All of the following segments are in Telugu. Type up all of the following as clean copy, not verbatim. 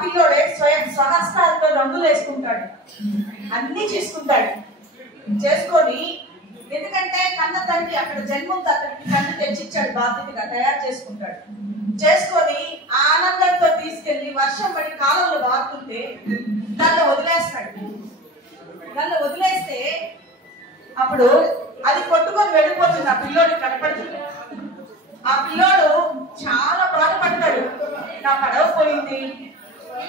పిల్లోడే స్వహస్తాలతో రంగులు వేసుకుంటాడు, అన్ని చేసుకుంటాడు. చేసుకొని ఎందుకంటే కన్న తండ్రి అక్కడ జన్మంతో అతనికి కన్ను తెచ్చిచ్చాడు, బాధ్యతగా తయారు చేసుకుంటాడు. చేసుకొని ఆనందంతో తీసుకెళ్లి వర్షం పడి కాలంలో బాగుంటే దాన్ని వదిలేస్తాడు. దాన్ని వదిలేస్తే అప్పుడు అది కొట్టుకొని వెళ్ళిపోతుంది, ఆ పిల్లోడికి కనపడుతుంది. ఆ పిల్లోడు చాలా బాధపడతాడు, నా పడవ పోయింది,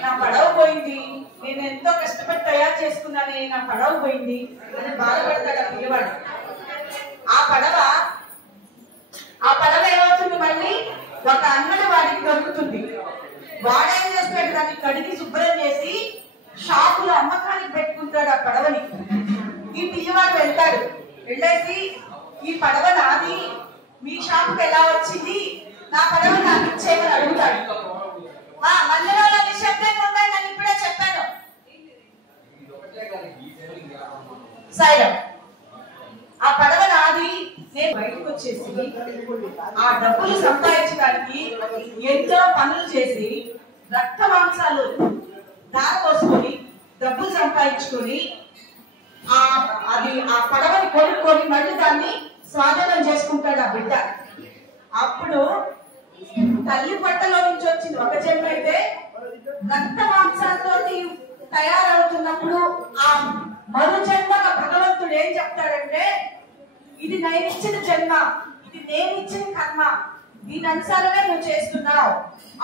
నా పడవ పోయింది, నేను ఎంతో కష్టపడి తయారు చేసుకున్నానే, నా పడవ పోయింది అని బాధపడతాడు ఆ పిల్లవాడు. ఆ పడవ ఏమవుతుంది, మళ్ళీ ఒక అంగడి వాడికి దొరుకుతుంది. వాడేం చేస్తాడు, దాన్ని కడిగి శుభ్రం చేసి షాపులో అమ్మకానికి పెట్టుకుంటాడు ఆ పడవని. ఈ పిల్లవాడు వెళ్తాడు, వెళ్ళేసి ఈ పడవ నాది, మీ షాపుకి ఎలా వచ్చింది, నా పడవ నాకు ఇచ్చేయమని అడుగుతాడు. మధ్యలో నిశ్శబ్దంగా ఉందని నేను ఇప్పుడే చెప్పాను. సైరం ఆ పడవ నాది, నేను బయటకు వచ్చేసి ఆ డబ్బులు సంపాదించడానికి ఎంతో పనులు చేసి రక్త మాంసాలు దారిపోసుకొని డబ్బులు సంపాదించుకొని ఆ పడవని కొనుక్కొని మళ్ళీ దాన్ని స్వాధీనం చేసుకుంటాడు ఆ బిడ్డ. అప్పుడు తల్లి పట్టలో నుంచి వచ్చింది ఒక జన్మ అయితే, రక్త మాంసాలతో తయారవుతున్నప్పుడు ఆ మరు జన్మగా భగవంతుడు ఏం చెప్తాడంటే, ఇది నేను ఇచ్చిన జన్మ, ఇది నేను ఇచ్చిన కర్మ, దీని అనుసారమే నువ్వు చేస్తున్నావు.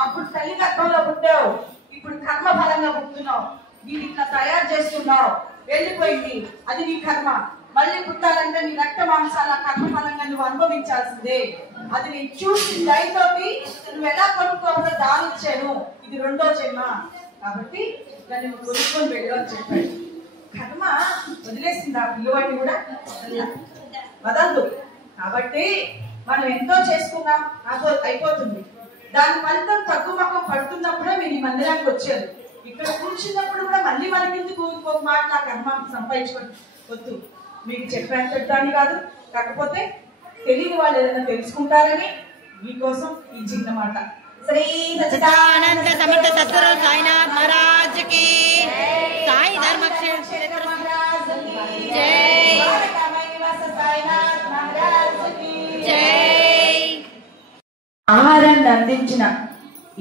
అప్పుడు తల్లి గర్భంలో పుట్టావు, ఇప్పుడు కర్మ ఫలంగా పుట్టున్నావు, దీన్ని ఇట్లా తయారు చేస్తున్నావు, వెళ్ళిపోయింది, అది నీ కర్మ. మళ్ళీ పుట్టాలంటే నీ రక్త మాంసాల కర్మ ఫలంగా నువ్వు అనుభవించాల్సిందే. అది నేను చూసి దయతోటి నువ్వు ఎలా కొనుక్కోవాలో దానిచ్చాను, ఇది రెండో జన్మ, కాబట్టి దాన్ని నువ్వు కొనుక్కొని వెళ్ళు అని చెప్పాడు. కర్మ వదిలేసింది ఆ పిల్లవాడిని కూడా వదలదు. కాబట్టి మనం ఎంతో చేసుకున్నాం, అయిపోతుంది. దాని ఫలితం తగ్గుముఖం పడుతున్నప్పుడే మీరు ఈ మందిరానికి వచ్చారు. ఇక్కడ కూర్చున్నప్పుడు కూడా మళ్ళీ మనకి ఎందుకు ఇంకొక మాట నా కర్మ సంపాదించుకోండి వద్దు, మీకు చెప్పేంతని కాదు, కాకపోతే తెలియని వాళ్ళు ఏదైనా తెలుసుకుంటారని మీకోసం ఈ చిన్న మాట. శ్రీ సచ్చిదానంద సమర్థ సద్గురు సాయినాథ్ మహారాజ్ కి, సాయి ధర్మ క్షేత్ర మహారాజ్ కి జై, సాయినాథ్ మహారాజ్ కి జై. ఆహారాన్ని అందించిన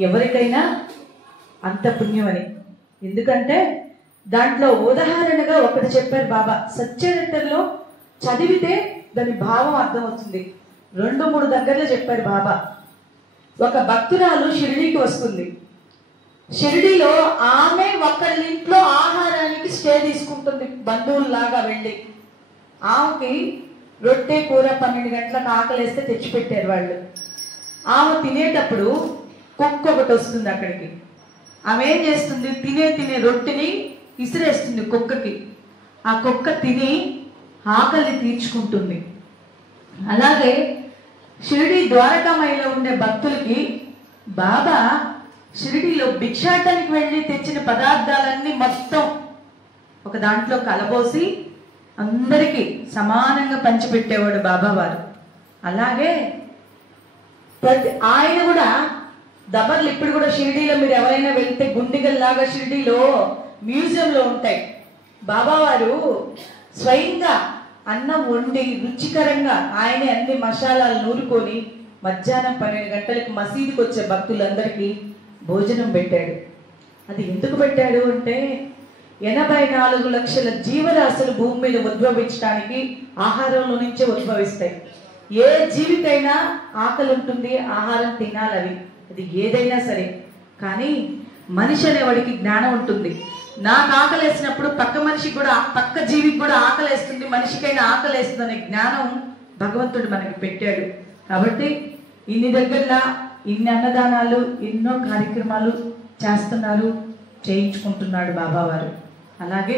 ఎవరికైనా అంత పుణ్యమని. ఎందుకంటే దాంట్లో ఉదాహరణగా ఒకటి చెప్పారు బాబా, సత్యరిత్రలో చదివితే దాని భావం అర్థమవుతుంది. 2-3 దగ్గరలో చెప్పారు బాబా. ఒక భక్తురాలు షిరిడీకి వస్తుంది. షిరిడీలో ఆమె ఒకళ్ళింట్లో ఆహారానికి స్టే తీసుకుంటుంది, బంధువుల్లాగా వెళ్ళి. ఆమెకి రొట్టె కూర 12 గంటలకు ఆకలేస్తే తెచ్చిపెట్టారు వాళ్ళు. ఆమె తినేటప్పుడు కుక్క ఒకటి వస్తుంది అక్కడికి. ఆమె ఏం చేస్తుంది, తినే రొట్టెని విసిరేస్తుంది కుక్కకి. ఆ కుక్క తిని ఆకలి తీర్చుకుంటుంది. అలాగే షిరిడి ద్వారకామాయిలో ఉండే భక్తులకి బాబా షిరిడిలో భిక్షాటనికి వెళ్ళి తెచ్చిన పదార్థాలన్నీ మొత్తం ఒక దాంట్లో కలబోసి అందరికీ సమానంగా పంచిపెట్టేవాడు బాబా వారు. అలాగే ఆయన కూడా దబర్లు ఇప్పుడు కూడా షిరిడీలో మీరు ఎవరైనా వెళ్తే గుండిగల్లాగా షిరిడీలో మ్యూజియంలో ఉంటాయి. బాబావారు స్వయంగా అన్నం వండి రుచికరంగా ఆయనే అన్ని మసాలాలు నూరుకొని మధ్యాహ్నం 12 గంటలకు మసీదుకి వచ్చే భక్తులందరికీ భోజనం పెట్టాడు. అది ఎందుకు పెట్టాడు అంటే 84 లక్షల జీవరాశులు భూమి మీద ఉద్భవించడానికి ఆహారంలో నుంచే ఉద్భవిస్తాయి. ఏ జీవికైనా ఆకలి ఉంటుంది, ఆహారం తినాలి, అది ఏదైనా సరే. కానీ మనిషి అనేవాడికి జ్ఞానం ఉంటుంది. నాకు ఆకలేసినప్పుడు పక్క మనిషికి కూడా, పక్క జీవికి కూడా ఆకలేస్తుంది, మనిషికైనా ఆకలేస్తుంది అనే జ్ఞానం భగవంతుడు మనకి పెట్టాడు. కాబట్టి ఇన్ని దగ్గరలా ఇన్ని అన్నదానాలు, ఎన్నో కార్యక్రమాలు చేస్తున్నారు, చేయించుకుంటున్నాడు బాబావారు. అలాగే